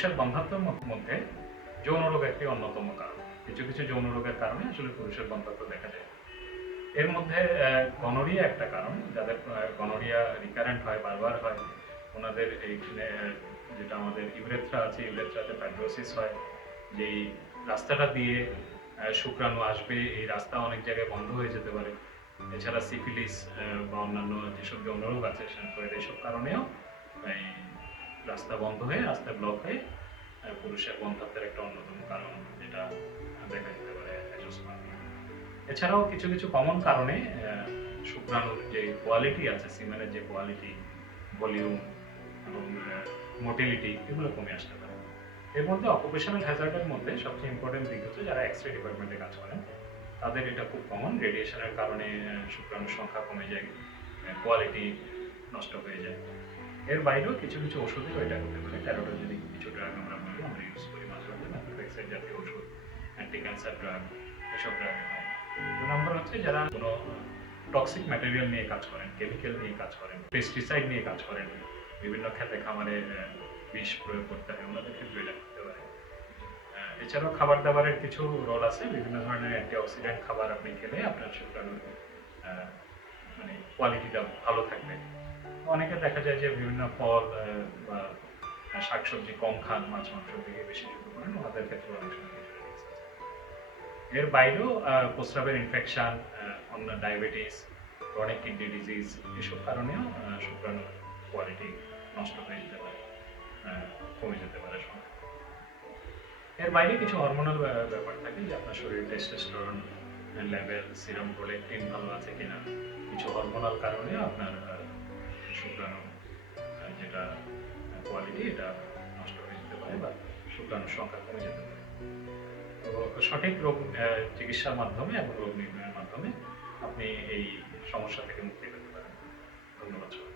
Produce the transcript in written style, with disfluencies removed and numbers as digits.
পুরুষের বন্ধ্যাত্বের মধ্যে যৌন রোগ একটি অন্যতম কারণ। কিছু কিছু যৌন রোগের কারণে আসলে পুরুষের বন্ধ্যাত্ব দেখা যায়। এর মধ্যে গনোরিয়া একটা কারণ, যাদের গনোরিয়া রিকারেন্ট হয়, বারবার হয়, ওনাদের এইখানে যেটা আমাদের ইউরেথ্রা আছে, ইউরেথ্রাতে ফাইব্রোসিস হয়, যেই রাস্তাটা দিয়ে শুক্রাণু আসবে, এই রাস্তা অনেক জায়গায় বন্ধ হয়ে যেতে পারে। এছাড়া সিফিলিস বা অন্যান্য যেসব যৌন রোগ আছে, শ্যানফ্লয়েড, এইসব কারণেও এই রাস্তা বন্ধ হয়ে, রাস্তা ব্লক হয়ে পুরুষের বন্ধ্যাত্বের একটা অন্যতম কারণ, যেটা দেখা যেতে পারে অ্যাজোস্পার্মিয়া। এছাড়াও কিছু কিছু কমন কারণে শুক্রাণুর যে কোয়ালিটি আছে, সিমেনের যে কোয়ালিটি, ভলিউম এবং মোটিলিটি, এগুলো কমে আসতে পারে। এর মধ্যে অকুপেশনাল হ্যাজার্ডের মধ্যে সবচেয়ে ইম্পর্টেন্ট দিক হচ্ছে যারা এক্সরে ডিপার্টমেন্টে কাজ করেন, তাদের এটা খুব কমন। রেডিয়েশনের কারণে শুক্রাণুর সংখ্যা কমে যায়, কোয়ালিটি নষ্ট হয়ে যায়। এর বাইরেও কিছু কিছু ওষুধেও এটা হতে পারে। ট্যারোটোজেনিক কিছু ড্রাগ আমরা বলি, আমরা ইউজ করি মাঝে মাঝে, মেথোট্রেক্সাইড জাতীয় ওষুধ, অ্যান্টি ক্যান্সার ড্রাগ, এসব ড্রাগে হয়। 2 নম্বর হচ্ছে যারা কোনো টক্সিক ম্যাটেরিয়াল নিয়ে কাজ করেন, কেমিক্যাল নিয়ে কাজ করেন, পেস্টিসাইড নিয়ে কাজ করেন, বিভিন্ন ক্ষেতে খামারে বিষ প্রয়োগ করতে হয়, ওনাদের ক্ষেত্রে এটা হতে পারে। এছাড়াও খাবার দাবারের কিছু রোল আছে। বিভিন্ন ধরনের অ্যান্টিঅক্সিডেন্ট খাবার আপনি খেলে আপনার শুক্রাণুর মানে কোয়ালিটিটা ভালো থাকবে। অনেকে দেখা যায় যে বিভিন্ন ফল বা শাকসবজি কম খান, মাছ মাংসের দিকে বেশি শুরু করেন, ওনাদের ক্ষেত্রে অনেক সময় কিছু রিস্ক আছে। এর বাইরেও প্রস্রাবের ইনফেকশন, অন্য ডায়াবেটিস, ক্রনিক কিডনি ডিজিজ, এসব কারণেও শুক্রাণুর কোয়ালিটি নষ্ট হয়ে যেতে পারে, কমে যেতে পারে সংখ্যা। এর বাইরে কিছু হরমোনাল ব্যাপার থাকে, যে আপনার শরীরে টেস্টোস্টেরন লেভেল, সিরাম প্রোল্যাক্টিন ভালো আছে কিনা, কিছু হরমোনাল কারণে আপনার শুক্রাণু যেটা কোয়ালিটি, এটা নষ্ট হয়ে যেতে পারে বা শুক্রাণুর সংখ্যা কমে যেতে পারে। তো সঠিক রোগ চিকিৎসার মাধ্যমে এবং রোগ নির্ণয়ের মাধ্যমে আপনি এই সমস্যা থেকে মুক্তি পেতে পারেন। ধন্যবাদ সবাই।